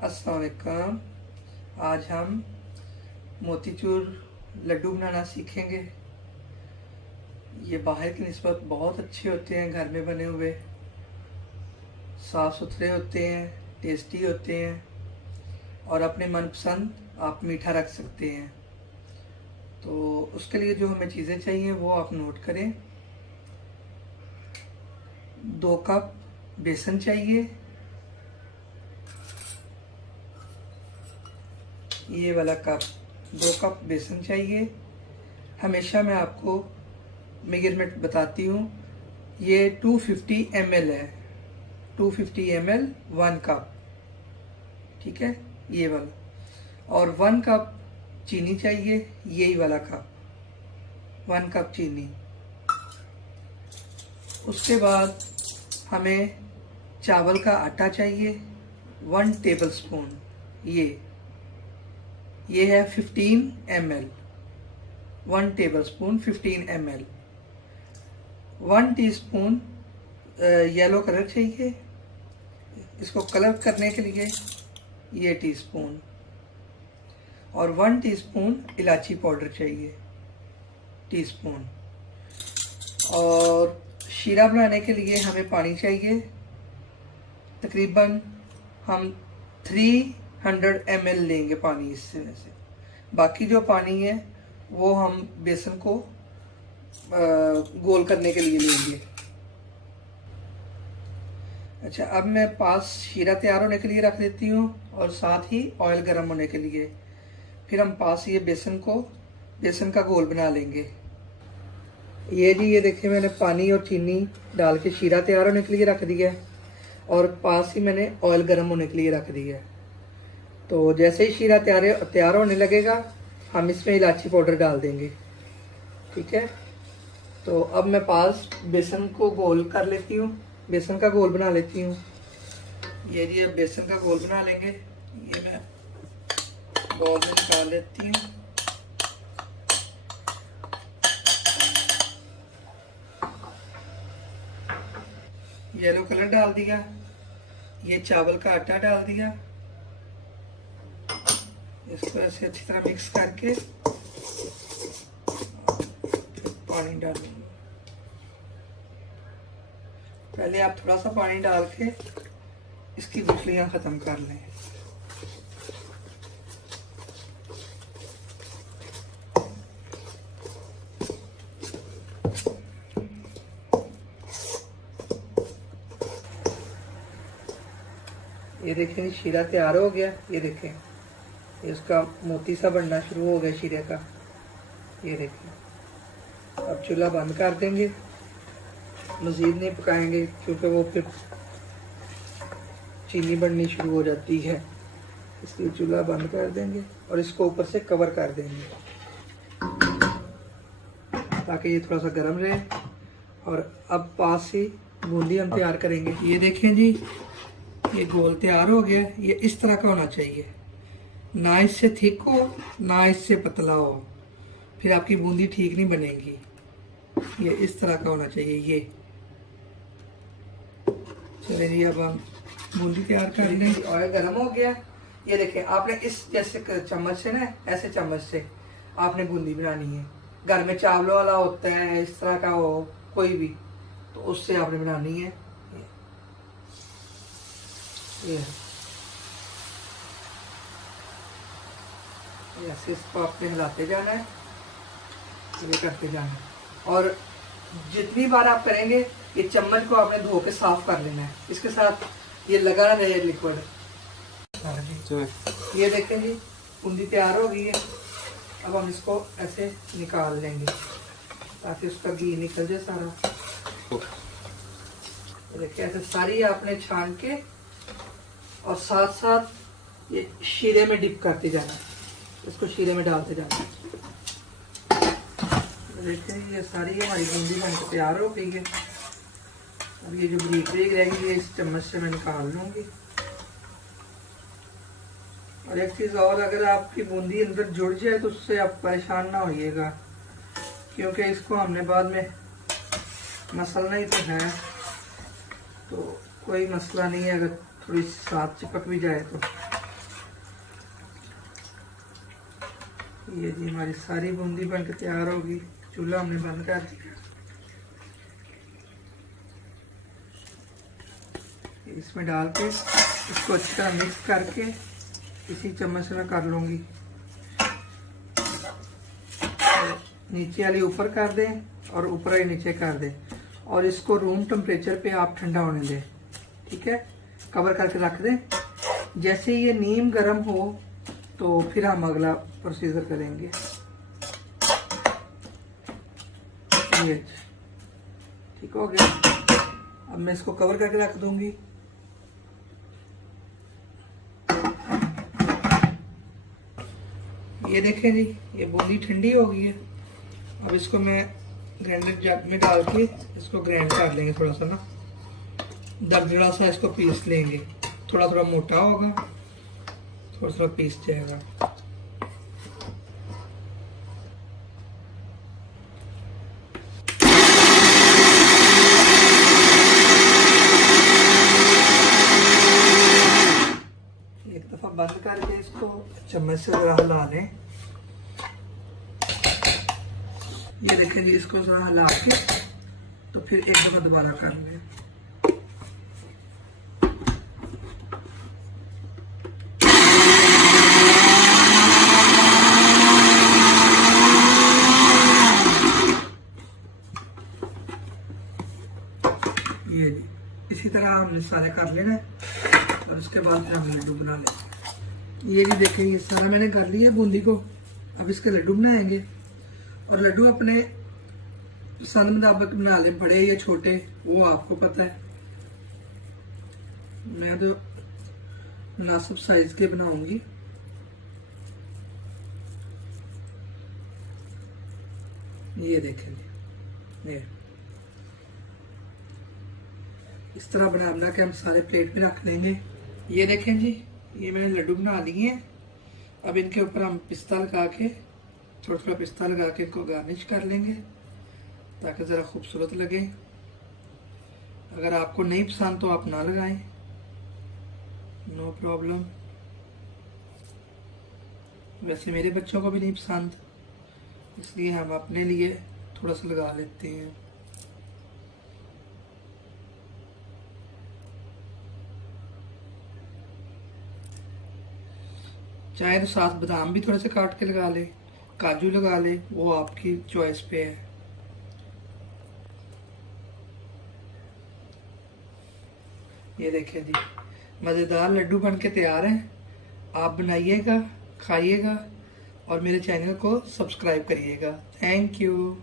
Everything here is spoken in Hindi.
अस्सलाम वालेकुम। आज हम मोतीचूर लड्डू बनाना सीखेंगे। ये बाहर की निस्बत बहुत अच्छे होते हैं, घर में बने हुए साफ़ सुथरे होते हैं, टेस्टी होते हैं और अपने मनपसंद आप मीठा रख सकते हैं। तो उसके लिए जो हमें चीज़ें चाहिए वो आप नोट करें। 2 कप बेसन चाहिए, ये वाला कप 2 कप बेसन चाहिए। हमेशा मैं आपको मेजरमेंट बताती हूँ। ये 250 ml है, 250 ml 1 कप, ठीक है, ये वाला। और 1 कप चीनी चाहिए, यही वाला कप, 1 कप चीनी। उसके बाद हमें चावल का आटा चाहिए 1 टेबलस्पून। ये है 15 ml, 1 tablespoon 15 ml। 1 teaspoon yellow colour चाहिए, इसको कलर करने के लिए ये टीस्पून। और 1 टीस्पून इलायची पाउडर चाहिए, टीस्पून। और शीरा बनाने के लिए हमें पानी चाहिए, तकरीबन हम 300 ml लेंगे पानी इससे में से। बाकी जो पानी है वो हम बेसन को गोल करने के लिए लेंगे। अच्छा, अब मैं पास शीरा तैयार होने के लिए रख देती हूँ और साथ ही ऑयल गर्म होने के लिए। फिर हम पास ये बेसन का घोल बना लेंगे। ये जी, ये देखिए मैंने पानी और चीनी डाल के शीरा तैयार होने के लिए रख दिया है और पास ही मैंने ऑयल गर्म होने के लिए रख दिया है। तो जैसे ही शीरा तैयार होने लगेगा हम इसमें इलायची पाउडर डाल देंगे, ठीक है। तो अब मैं पास बेसन को गोल कर लेती हूँ, बेसन का घोल बना लेती हूँ। ये जी, अब बेसन का घोल बना लेंगे। ये मैं बाउल में निकाल लेती हूँ। येलो कलर डाल दिया, ये चावल का आटा डाल दिया, इसको ऐसे अच्छी तरह मिक्स करके पानी डालेंगे। पहले आप थोड़ा सा पानी डाल के इसकी गुठलियां ख़त्म कर लें। ये देखें, शीरा तैयार हो गया। ये देखें, इसका मोती सा बनना शुरू हो गया शीरे का। ये देखें, अब चूल्हा बंद कर देंगे, मज़ीद नहीं पकाएंगे क्योंकि वो फिर चीनी बढ़नी शुरू हो जाती है। इसलिए चूल्हा बंद कर देंगे और इसको ऊपर से कवर कर देंगे ताकि ये थोड़ा सा गर्म रहे। और अब पास ही बूंदी हम तैयार करेंगे। ये देखें जी, ये गोल तैयार हो गया। ये इस तरह का होना चाहिए, ना इससे थिक हो ना इससे पतला हो, फिर आपकी बूंदी ठीक नहीं बनेगी। ये इस तरह का होना चाहिए। ये चलिए जी, अब हम बूंदी तैयार कर लेंगे। ऑयल गर्म हो गया। ये देखें, आपने इस जैसे चम्मच से ना, ऐसे चम्मच से आपने बूंदी बनानी है। घर में चावलों वाला होता है, इस तरह का हो कोई भी, तो उससे आपने बनानी है। ये ऐसे इसको आपने हिलाते जाना है, ये करते जाना है। और जितनी बार आप करेंगे ये चम्मच को आपने धो के साफ कर लेना है, इसके साथ ये लगा रहे लिक्विड। ये देखें जी, बूंदी तैयार हो गई है। अब हम इसको ऐसे निकाल लेंगे ताकि उसका घी निकल जाए सारा। देखिए, ऐसे सारी आपने छान के और साथ साथ ये शीरे में डिप करते जाना, इसको शीरे में डालते जाना। देखते हैं, ये सारी हमारी बूंदी बनकर तैयार हो गई है। अब ये जो बारीक बारीक रहेगी ये इस चम्मच से मैं निकाल लूँगी। और एक चीज़ और, अगर आपकी बूंदी अंदर जुड़ जाए तो उससे आप परेशान ना होइएगा, क्योंकि इसको हमने बाद में मसलना ही तो है, तो कोई मसला नहीं है अगर थोड़ी साथ चिपक भी जाए तो। ये जी हमारी सारी बूंदी बनकर तैयार होगी। चूल्हा हमने बंद कर दिया। इसमें डाल के इसको अच्छी तरह मिक्स करके इसी चम्मच से मैं कर लूँगी। नीचे वाली ऊपर कर दें और ऊपर वाली नीचे कर दें और इसको रूम टेम्परेचर पे आप ठंडा होने दें। ठीक है, कवर करके रख दें। जैसे ये नीम गर्म हो तो फिर हम अगला प्रोसीजर करेंगे। ये ठीक हो गया। अब मैं इसको कवर करके रख दूंगी। ये देखें जी, ये बूंदी ठंडी हो गई है। अब इसको मैं ग्राइंडर जग में डाल के इसको ग्राइंड कर लेंगे। थोड़ा सा ना दरदरा सा इसको पीस लेंगे। थोड़ा थोड़ा मोटा होगा, थोड़ा थोड़ा पीस जाएगा। एक दफा बंद करके इसको चम्मच से जरा हिला लें। ये देखें जी, इसको जरा हिला के तो फिर एक दफा दोबारा कर लें। ये जी, इसी तरह हमने सारे कर लेना और उसके बाद फिर हम लड्डू बना लेंगे। ये जी देखें, ये सारा मैंने कर लिया बूंदी को। अब इसके लड्डू बनाएंगे और लड्डू अपने पसंद मुताबिक बना लें, बड़े या छोटे वो आपको पता है। मैं तो मुनासिब साइज के बनाऊंगी। ये देखें, ये इस तरह बना के हम सारे प्लेट में रख लेंगे। ये देखें जी, ये मैंने लड्डू बना लिए हैं। अब इनके ऊपर हम पिस्ता लगा के, थोड़ा थोड़ा पिस्ता लगा के इनको गार्निश कर लेंगे ताकि ज़रा खूबसूरत लगे। अगर आपको नहीं पसंद तो आप ना लगाएं, नो प्रॉब्लम। वैसे मेरे बच्चों को भी नहीं पसंद, इसलिए हम अपने लिए थोड़ा सा लगा लेते हैं। चाहे तो साथ बादाम भी थोड़े से काट के लगा ले, काजू लगा ले, वो आपकी चॉइस पे है। ये देखें जी, मज़ेदार लड्डू बन के तैयार हैं। आप बनाइएगा, खाइएगा और मेरे चैनल को सब्सक्राइब करिएगा। Thank you.